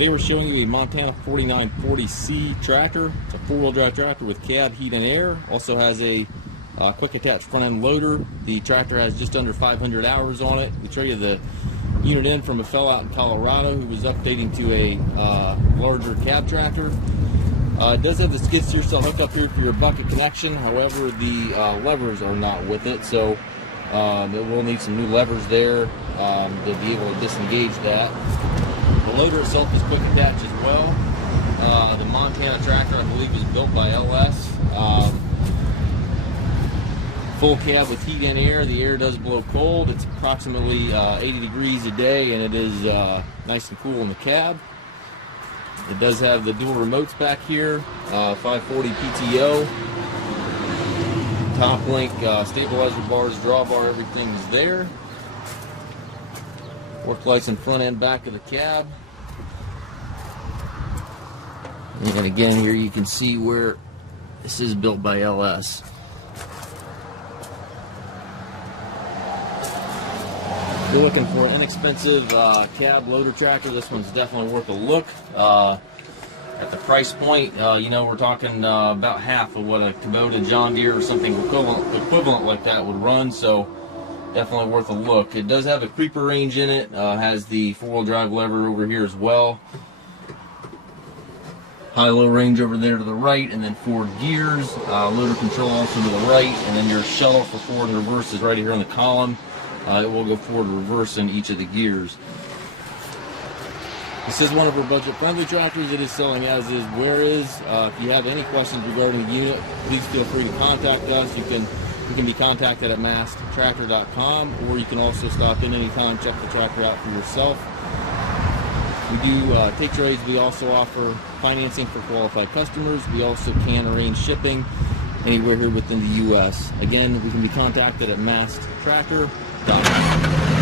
Today we're showing you a Montana 4940C tractor. It's a four-wheel drive tractor with cab, heat, and air. Also has a quick attach front end loader. The tractor has just under 500 hours on it. We traded the unit in from a fellow out in Colorado who was updating to a larger cab tractor. It does have the skid steer cell hooked up here for your bucket connection. However, the levers are not with it, so it will need some new levers there to be able to disengage that. The loader itself is quick attach as well. The Montana tractor, I believe, is built by LS. Full cab with heat and air. The air does blow cold. It's approximately 80 degrees a day, and it is nice and cool in the cab. It does have the dual remotes back here, 540 PTO, top link, stabilizer bars, drawbar, everything's there. Work lights in front and back of the cab. And again, here you can see where this is built by LS. If you're looking for an inexpensive cab loader tractor, this one's definitely worth a look. At the price point, you know, we're talking about half of what a Kubota, John Deere, or something equivalent like that would run, so definitely worth a look. It does have a creeper range in it, has the four-wheel drive lever over here as well. High-low range over there to the right, and then forward gears, loader control also to the right, and then your shuttle for forward and reverse is right here in the column. It will go forward and reverse in each of the gears. This is one of our budget-friendly tractors. It is selling as is, where is. If you have any questions regarding the unit, please feel free to contact us. You can be contacted at maskedtractor.com, or you can also stop in anytime, check the tractor out for yourself. We do take trades. We also offer financing for qualified customers. We also can arrange shipping anywhere here within the U.S. Again, we can be contacted at maskedtractor.com.